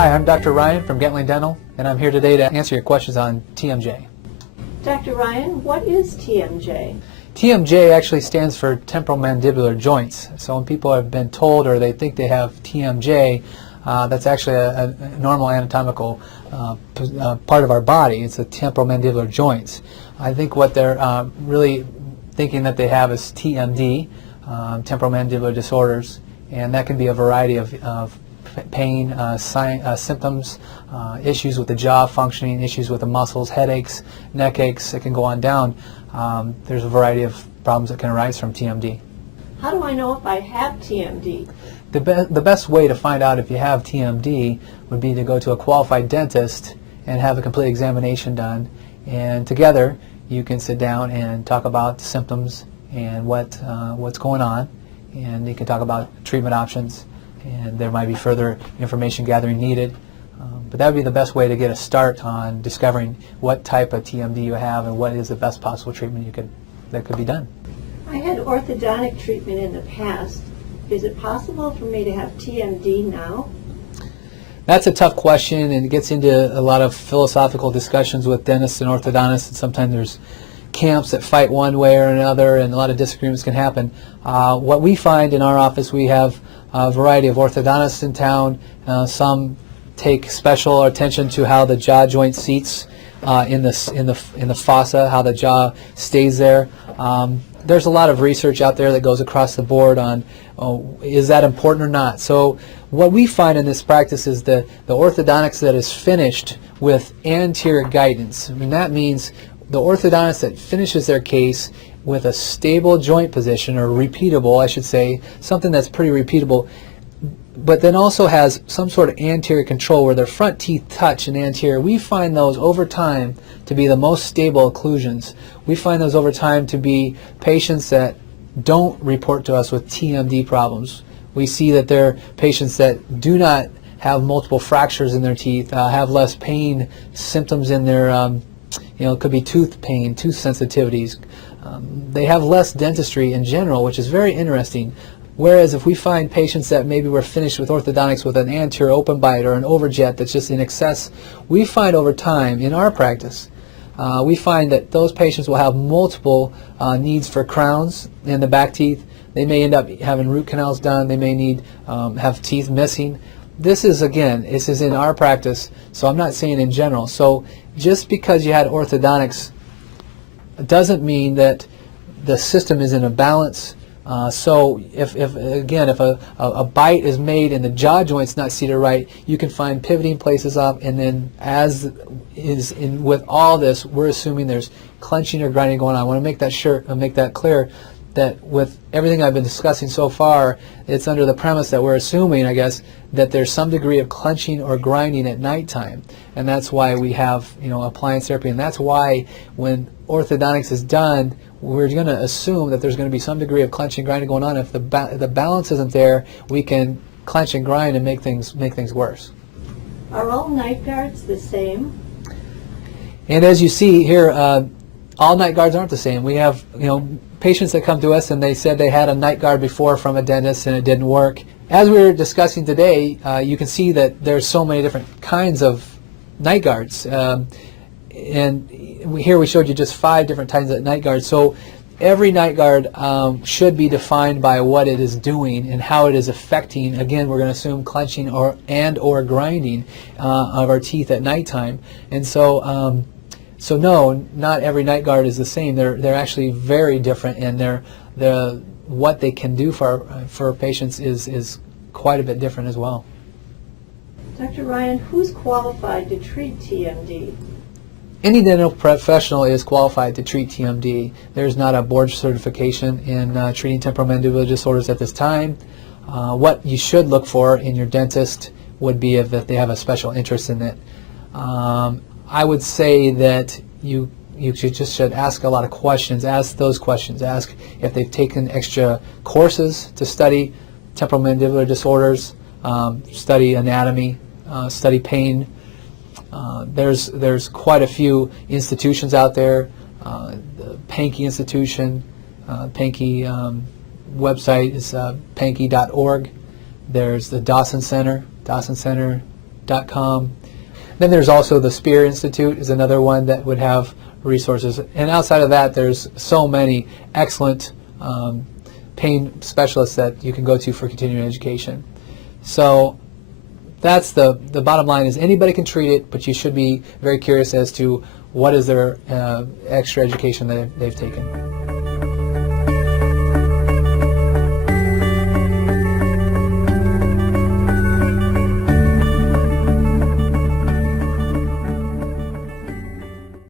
Hi, I'm Dr. Ryan from Gentling Dental, and I'm here today to answer your questions on TMJ. Dr. Ryan, what is TMJ? TMJ actually stands for temporomandibular joints. So when people have been told or they think they have TMJ, that's actually a normal anatomical part of our body. It's the temporomandibular joints. I think what they're really thinking that they have is TMD, temporomandibular disorders, and that can be a variety of pain, symptoms, issues with the jaw functioning, issues with the muscles, headaches, neck aches. It can go on down. There's a variety of problems that can arise from TMD. How do I know if I have TMD? The best way to find out if you have TMD would be to go to a qualified dentist and have a complete examination done, and together you can sit down and talk about the symptoms and what's going on, and you can talk about treatment options, and there might be further information gathering needed. But that would be the best way to get a start on discovering what type of TMD you have and what is the best possible treatment that could be done. I had orthodontic treatment in the past. Is it possible for me to have TMD now? That's a tough question, and it gets into a lot of philosophical discussions with dentists and orthodontists, and sometimes there's camps that fight one way or another, and a lot of disagreements can happen. What we find in our office, we have a variety of orthodontists in town. Some take special attention to how the jaw joint seats in the fossa, how the jaw stays there. There's a lot of research out there that goes across the board on is that important or not. So what we find in this practice is the orthodontics that is finished with anterior guidance. I mean, that means the orthodontist that finishes their case with a stable joint position, or repeatable, I should say, something that's pretty repeatable, but then also has some sort of anterior control where their front teeth touch in anterior. We find those over time to be the most stable occlusions. We find those over time to be patients that don't report to us with TMD problems. We see that they're patients that do not have multiple fractures in their teeth, have less pain symptoms in their, it could be tooth pain, tooth sensitivities. They have less dentistry in general, which is very interesting. Whereas if we find patients that maybe were finished with orthodontics with an anterior open bite or an overjet that's just in excess, we find over time in our practice, we find that those patients will have multiple needs for crowns in the back teeth. They may end up having root canals done. They may need have teeth missing. This is, again, this is in our practice, so I'm not saying in general. So just because you had orthodontics doesn't mean that the system is in a balance. So if a bite is made and the jaw joint's not seated right, you can find pivoting places up, and then as is in with all this, we're assuming there's clenching or grinding going on. I want to make that clear that with everything I've been discussing so far, it's under the premise that we're assuming, I guess, that there's some degree of clenching or grinding at nighttime, and that's why we have appliance therapy, and that's why when orthodontics is done, we're going to assume that there's going to be some degree of clenching and grinding going on. If the balance isn't there, we can clench and grind and make things worse. Are all night guards the same? And as you see here, all night guards aren't the same. We have patients that come to us and they said they had a night guard before from a dentist and it didn't work. As we were discussing today, you can see that there's so many different kinds of night guards. And here we showed you just 5 different kinds of night guards. So every night guard should be defined by what it is doing and how it is affecting. Again, we're going to assume clenching or grinding of our teeth at nighttime. And so, so no, not every night guard is the same. They're actually very different, and what they can do for patients is quite a bit different as well. Dr. Ryan, who's qualified to treat TMD? Any dental professional is qualified to treat TMD. There's not a board certification in treating temporomandibular disorders at this time. What you should look for in your dentist would be if they have a special interest in it. I would say that you should ask a lot of questions. Ask those questions. Ask if they've taken extra courses to study temporomandibular disorders, study anatomy, study pain. There's quite a few institutions out there. The Pankey Institution, Pankey website is pankey.org. There's the Dawson Center, dawsoncenter.org. orthodontic.com. Then there's also the Spear Institute is another one that would have resources. And outside of that, there's so many excellent pain specialists that you can go to for continuing education. So that's the bottom line is anybody can treat it, but you should be very curious as to what is their extra education that they've taken.